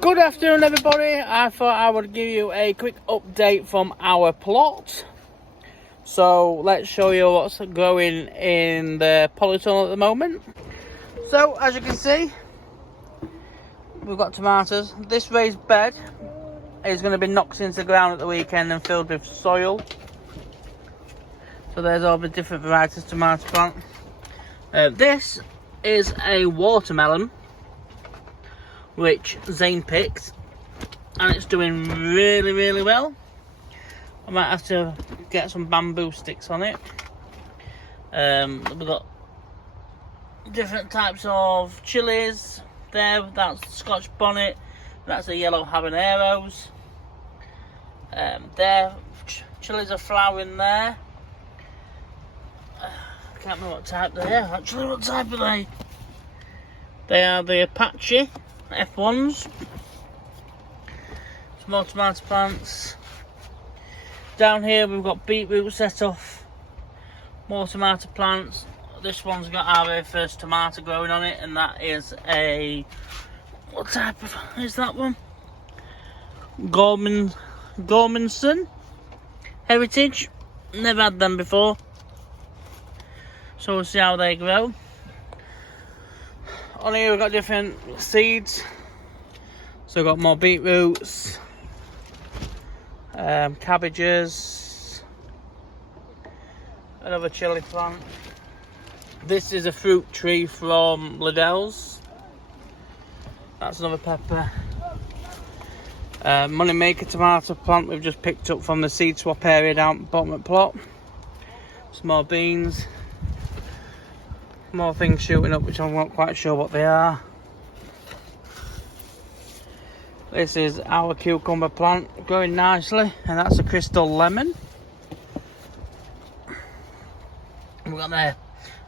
Good afternoon, everybody. I thought I would give you a quick update from our plot. So let's show you what's going in the polytunnel at the moment. So as you can see, we've got tomatoes. This raised bed is going to be knocked into the ground at the weekend and filled with soil. So there's all the different varieties of tomato plant. This is a watermelon which Zane picked, and it's doing really well. I might have to get some bamboo sticks on it. We've got different types of chilies there. That's Scotch bonnet, that's the yellow habaneros. There, chilies are flowering there. I can't remember what type they are. Actually, what type are they? They are the Apache F1s. Some more tomato plants. Down here we've got beetroot set off. More tomato plants. This one's got our very first tomato growing on it, and that is a... what type of... is that one? Gormanson Heritage. Never had them before. So we'll see how they grow. On here we've got different seeds. So we've got more beetroots, cabbages, another chilli plant. This is a fruit tree from Liddell's. That's another pepper. Moneymaker tomato plant we've just picked up from the seed swap area down at the bottom of the plot. Some more beans. More things shooting up which I'm not quite sure what they are. This is our cucumber plant growing nicely, and that's a crystal lemon. We've got there,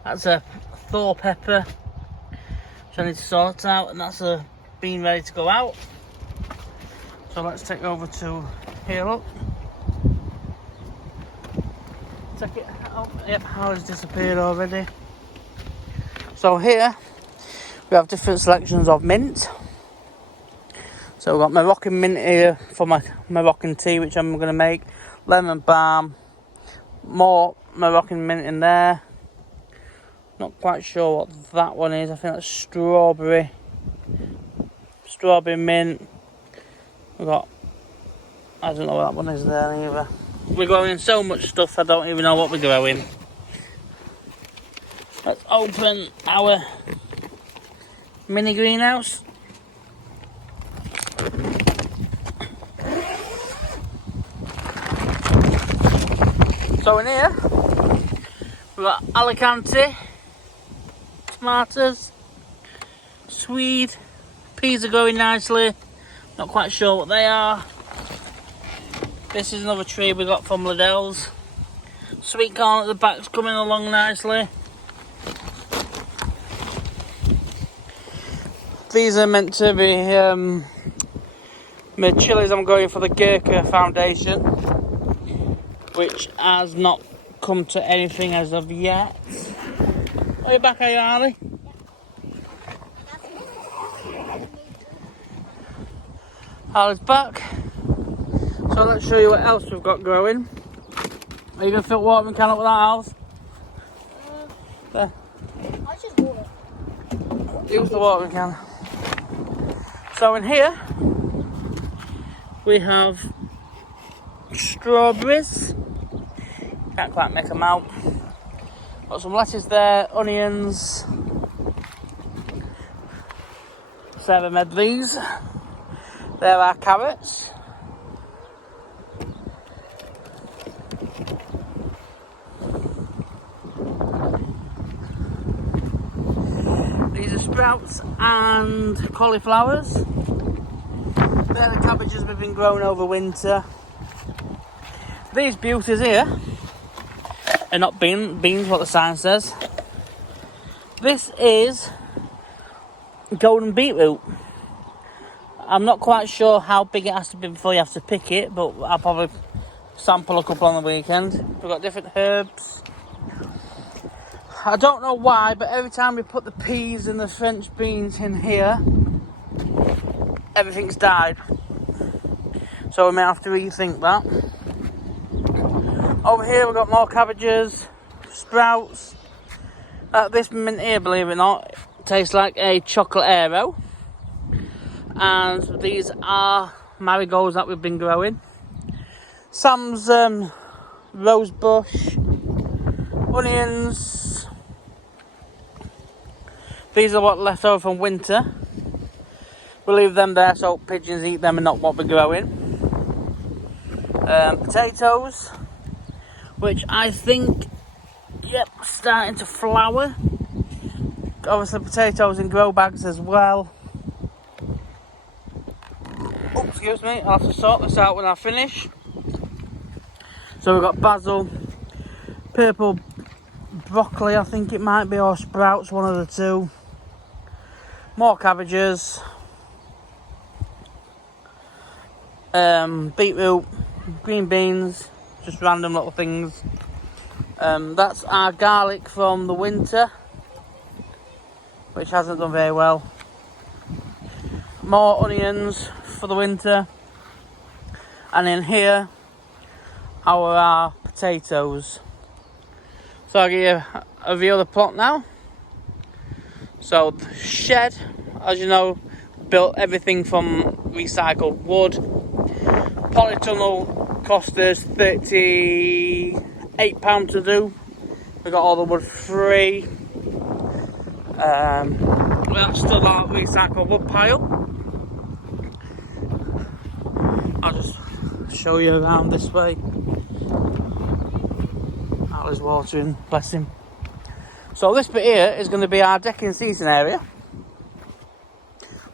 that's a Thor pepper which I need to sort out, and that's a bean ready to go out. So let's take over to here. Look, take it out. Yep, Howard's disappeared already. So here we have different selections of mint. So we've got Moroccan mint here for my Moroccan tea, which I'm going to make. Lemon balm. More Moroccan mint in there. Not quite sure what that one is. I think that's strawberry. Strawberry mint. We've got... I don't know what that one is there either. We're growing so much stuff I don't even know what we're growing. Let's open our mini greenhouse. So in here, we've got Alicante tomatoes, Swede, peas are growing nicely, not quite sure what they are. This is another tree we got from Liddell's. Sweet corn at the back's coming along nicely. These are meant to be my chilies. I'm going for the Gurkha Foundation, which has not come to anything as of yet. Are you back, are you, Ali? Ali's back. So let's show you what else we've got growing. Are you going to fill watering can up with that, Alice? There. I just water. Use the watering can. So in here we have strawberries. Can't quite make them out. Got some lettuce there, onions. Sarah made these. There are carrots. These are sprouts and cauliflowers. They're the cabbages we've been growing over winter. These beauties here are not beans, what the sign says. This is golden beetroot. I'm not quite sure how big it has to be before you have to pick it, but I'll probably sample a couple on the weekend. We've got different herbs. I don't know why, but every time we put the peas and the French beans in here, everything's died. So we may have to rethink that. Over here we've got more cabbages, sprouts. This mint here, believe it or not, tastes like a chocolate Aero. And these are marigolds that we've been growing. Sam's rose bush, onions. These are what left over from winter. We'll leave them there so pigeons eat them and not what we're growing. Potatoes, which I think, yep, starting to flower. Obviously potatoes in grow bags as well. Oh, excuse me, I'll have to sort this out when I finish. So we've got basil, purple broccoli I think it might be, or sprouts, one of the two. More cabbages. Beetroot, green beans, just random little things. That's our garlic from the winter, which hasn't done very well. More onions for the winter. And in here our potatoes. So I'll give you a view of the plot now. So the shed, as you know, built everything from recycled wood. Polytunnel cost us £38 to do. We got all the wood free. That's still our recycled wood pile. I'll just show you around this way. Ali's watering, bless him. So this bit here is going to be our decking season area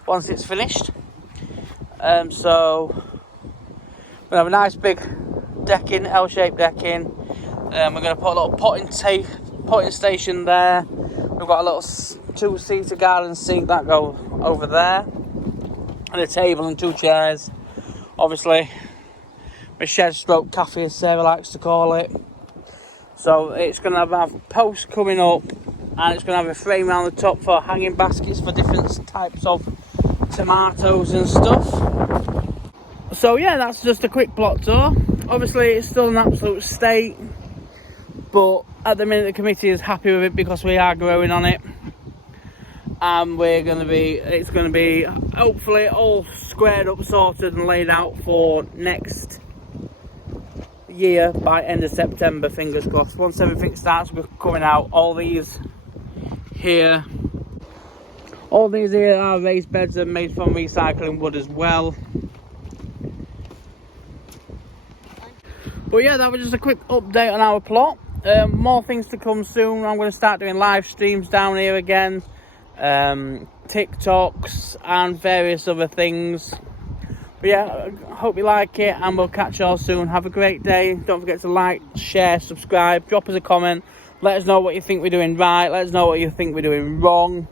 once it's finished. So we'll have a nice big decking, L-shaped decking. We're going to put a little potting station there. We've got a little two-seater garden seat that go over there, and a table and 2 chairs. Obviously, my shed stroke cafe, as Sarah likes to call it. So it's going to have posts coming up, and it's going to have a frame around the top for hanging baskets for different types of tomatoes and stuff. So yeah, that's just a quick plot tour. Obviously it's still an absolute state, but at the minute the committee is happy with it because we are growing on it, and it's going to be hopefully all squared up, sorted and laid out for next year by end of September, fingers crossed. Once everything starts coming out, all these here are raised beds and made from recycling wood as well. But yeah, that was just a quick update on our plot. More things to come soon. I'm going to start doing live streams down here again, TikToks and various other things. But yeah, hope you like it, and we'll catch you all soon. Have a great day. Don't forget to like, share, subscribe, drop us a comment. Let us know what you think we're doing right. Let us know what you think we're doing wrong.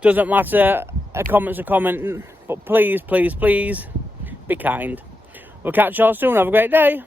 Doesn't matter, a comment's a comment, but please, please, please be kind. We'll catch you all soon. Have a great day.